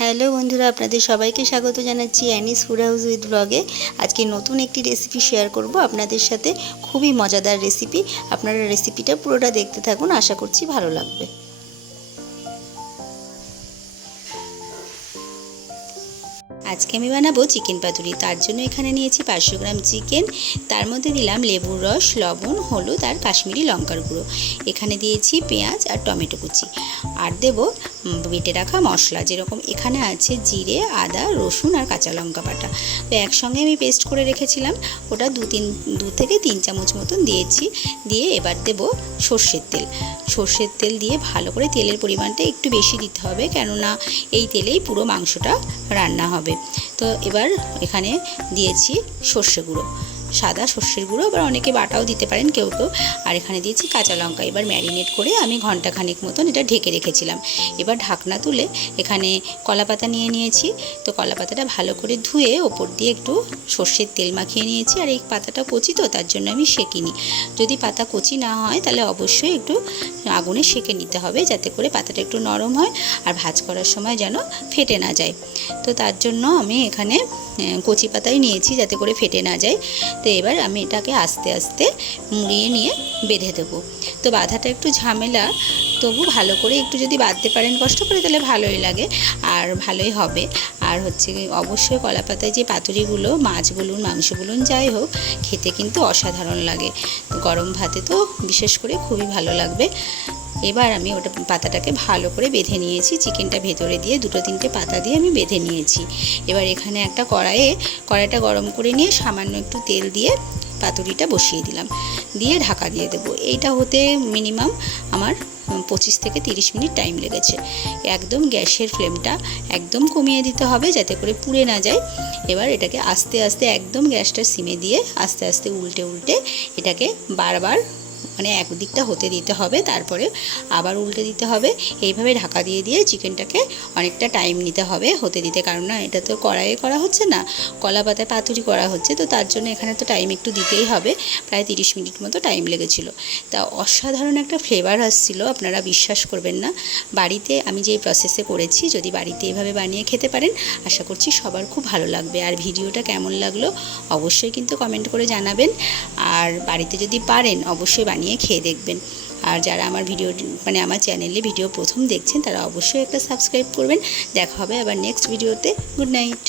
Hello বন্ধুরা, আপনাদের সবাইকে স্বাগত জানাচ্ছি অ্যানিস ফুড হাউস উইথ ব্লগে। আজকে নতুন একটি রেসিপি শেয়ার করব। আপনাদের সাথে খুবই মজাদার রেসিপি আপনারা রেসিপিটা পুরোটা দেখতে থাকুন, আশা করছি ভালো লাগবে। আজকে আমি বানাবো চিকেন পাতুরি। তার জন্য এখানে নিয়েছি পাঁচশো গ্রাম চিকেন। তার মধ্যে দিলাম লেবুর রস, লবণ, হলুদ আর কাশ্মীরি লঙ্কার গুঁড়ো। এখানে দিয়েছি পেঁয়াজ আর টমেটো কুচি। আর দেবো বেটে রাখা মশলা, যেরকম এখানে আছে জিরে, আদা, রসুন আর কাঁচা লঙ্কা বাটা। তো একসঙ্গে আমি পেস্ট করে রেখেছিলাম। ওটা দু তিন, দু থেকে তিন চামচ মতন দিয়েছি। দিয়ে এবার দেবো সর্ষের তেল। সর্ষের তেল দিয়ে ভালো করে তেলের পরিমাণটা একটু বেশি দিতে হবে, কেননা এই তেলেই পুরো মাংসটা রান্না হবে। তো এবার এখানে দিয়েছি সর্ষে গুঁড়ো। সাদা সর্ষের গুঁড়ো আবার অনেকে বাটাও দিতে পারেন কেউ কেউ। আর এখানে দিয়েছি কাঁচা লঙ্কা। এবার ম্যারিনেট করে আমি ঘণ্টা খানেক মতন এটা ঢেকে রেখেছিলাম। এবার ঢাকনা তুলে এখানে কলা পাতা নিয়ে নিয়েছি। তো কলা পাতাটা ভালো করে ধুয়ে ওপর দিয়ে একটু সর্ষের তেল মাখিয়ে নিয়েছি। আর এই পাতাটা কচি তো, তার জন্য আমি সেকিনি। যদি পাতা কচি না হয়, তাহলে অবশ্যই একটু আগুনে সেকে নিতে হবে যাতে করে পাতাটা একটু নরম হয় আর ভাজ করার সময় যেন ফেটে না যায়। তো তার জন্য আমি এখানে কচি পাতাই নিয়েছি যাতে করে ফেটে না যায়। তো এবার আমি এটাকে আস্তে আস্তে মুড়িয়ে নিয়ে বেঁধে দেবো। তো বাঁধাটা একটু ঝামেলা, তবু ভালো করে একটু যদি বাঁধতে পারেন, কষ্ট করে তাহলে ভালোই লাগে আর ভালোই হবে। আর হচ্ছে অবশ্যই কলা পাতায় যে পাতুরিগুলো মাছ বলুন মাংস বলুন যাই হোক, খেতে কিন্তু অসাধারণ লাগে। গরম ভাতে তো বিশেষ করে খুবই ভালো লাগবে। এবার আমি ওটা পাতাটাকে ভালো করে বেঁধে নিয়েছি। চিকেনটা ভেতরে দিয়ে দুটো তিনটে পাতা দিয়ে আমি বেঁধে নিয়েছি। এবার এখানে একটা কড়াইয়ে, কড়াইটা গরম করে নিয়ে সামান্য একটু তেল দিয়ে পাতুরিটা বসিয়ে দিলাম। দিয়ে ঢাকা দিয়ে দেবো। এইটা হতে মিনিমাম আমার পঁচিশ থেকে তিরিশ মিনিট টাইম লেগেছে। একদম গ্যাসের ফ্লেমটা একদম কমিয়ে দিতে হবে যাতে করে পুড়ে না যায়। এবার এটাকে আস্তে আস্তে একদম গ্যাসটা সিমে দিয়ে আস্তে আস্তে উল্টে উল্টে এটাকে বারবার মানে এক দিকটা হতে দিতে হবে, তারপরে আবার উল্টে দিতে হবে। এইভাবে ঢাকা দিয়ে দিয়ে চিকেনটাকে অনেকটা টাইম নিতে হবে হতে দিতে। কারণ না, এটা তো কড়াইয়ে করা হচ্ছে না, কলা পাতায় পাতুরি করা হচ্ছে, তো তার জন্য এখানে তো টাইম একটু দিতেই হবে। প্রায় তিরিশ মিনিট মতো টাইম লেগেছিলো। তা অসাধারণ একটা ফ্লেভার আসছিল, আপনারা বিশ্বাস করবেন না। বাড়িতে আমি যে প্রসেসে করেছি, যদি বাড়িতে এভাবে বানিয়ে খেতে পারেন, আশা করছি সবার খুব ভালো লাগবে। আর ভিডিওটা কেমন লাগল, অবশ্যই কিন্তু কমেন্ট করে জানাবেন। আর বাড়িতে যদি পারেন, অবশ্যই বানিয়ে খেয়ে দেখবেন। আর যারা আমার ভিডিও মানে আমার চ্যানেলে ভিডিও প্রথম দেখছেন, তারা অবশ্যই একটা সাবস্ক্রাইব করবেন। দেখা হবে আবার নেক্সট ভিডিওতে গুড নাইট